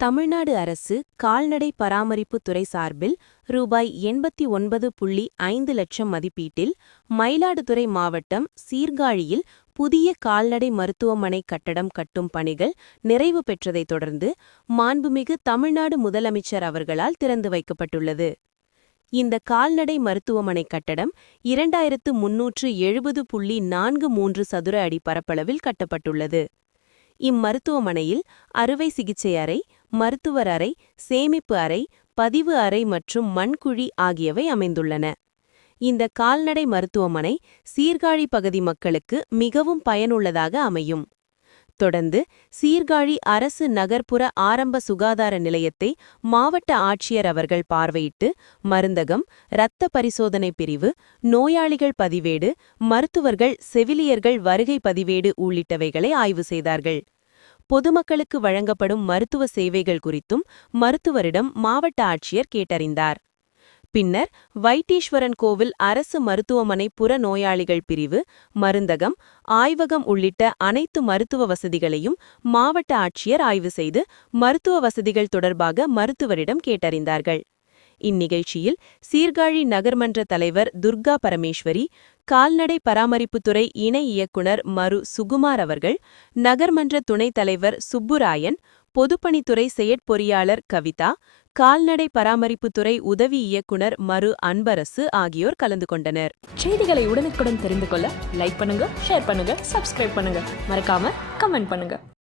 தமிழ்நாடு அரசு கால்நடை பராமரிப்பு துறை சார்பில் ரூபாய் எண்பத்தி ஒன்பது புள்ளி ஐந்து லட்சம் மதிப்பீட்டில் மயிலாடுதுறை மாவட்டம் சீர்காழியில் புதிய கால்நடை மருத்துவமனை கட்டடம் கட்டும் பணிகள் நிறைவு பெற்றதைத் தொடர்ந்து மாண்புமிகு தமிழ்நாடு முதலமைச்சர் அவர்களால் திறந்து வைக்கப்பட்டுள்ளது. இந்த கால்நடை மருத்துவமனை கட்டடம் இரண்டாயிரத்து முன்னூற்று எழுபது புள்ளி நான்கு மூன்று சதுர அடி பரப்பளவில் கட்டப்பட்டுள்ளது. இம்மருத்துவமனையில் அறுவை சிகிச்சை அறை மருத்துவர் அறை சேமிப்பு அறை பதிவு அறை மற்றும் மண்குழி ஆகியவை அமைந்துள்ளன. இந்த கால்நடை மருத்துவமனை சீர்காழி பகுதி மக்களுக்கு மிகவும் பயனுள்ளதாக அமையும். தொடர்ந்து சீர்காழி அரசு நகர்ப்புற ஆரம்ப சுகாதார நிலையத்தை மாவட்ட ஆட்சியர் அவர்கள் பார்வையிட்டு மருந்தகம் இரத்த பரிசோதனை பிரிவு நோயாளிகள் பதிவேடு மருத்துவர்கள் செவிலியர்கள் வருகை பதிவேடு உள்ளிட்டவைகளை ஆய்வு செய்தார்கள். பொதுமக்களுக்கு வழங்கப்படும் மருத்துவ சேவைகள் குறித்தும் மருத்துவரிடம் மாவட்ட ஆட்சியர் கேட்டறிந்தார். பின்னர் வைத்தீஸ்வரன் கோவில் அரசு மருத்துவமனை புற நோயாளிகள் பிரிவு மருந்தகம் ஆய்வகம் உள்ளிட்ட அனைத்து மருத்துவ வசதிகளையும் மாவட்ட ஆட்சியர் ஆய்வு செய்து மருத்துவ வசதிகள் தொடர்பாக மருத்துவரிடம் கேட்டறிந்தார்கள். இந்நிகழ்ச்சியில் சீர்காழி நகர்மன்ற தலைவர் துர்கா பரமேஸ்வரி கால்நடை பராமரிப்புத்துறை இணை இயக்குனர் மரு. சுகுமார் அவர்கள் நகர்மன்ற துணைத் தலைவர் சுப்புராயன் பொதுப்பணித்துறை செயற்பொறியாளர் கவிதா கால்நடை பராமரிப்புத்துறை உதவி இயக்குனர் மரு. அன்பரசு ஆகியோர் கலந்து கொண்டனர். செய்திகளை உடனுக்குடன் தெரிந்து கொள்ள லைக் பண்ணுங்க ஷேர் பண்ணுங்க சப்ஸ்கிரைப் பண்ணுங்க. மறக்காம கமெண்ட் பண்ணுங்க.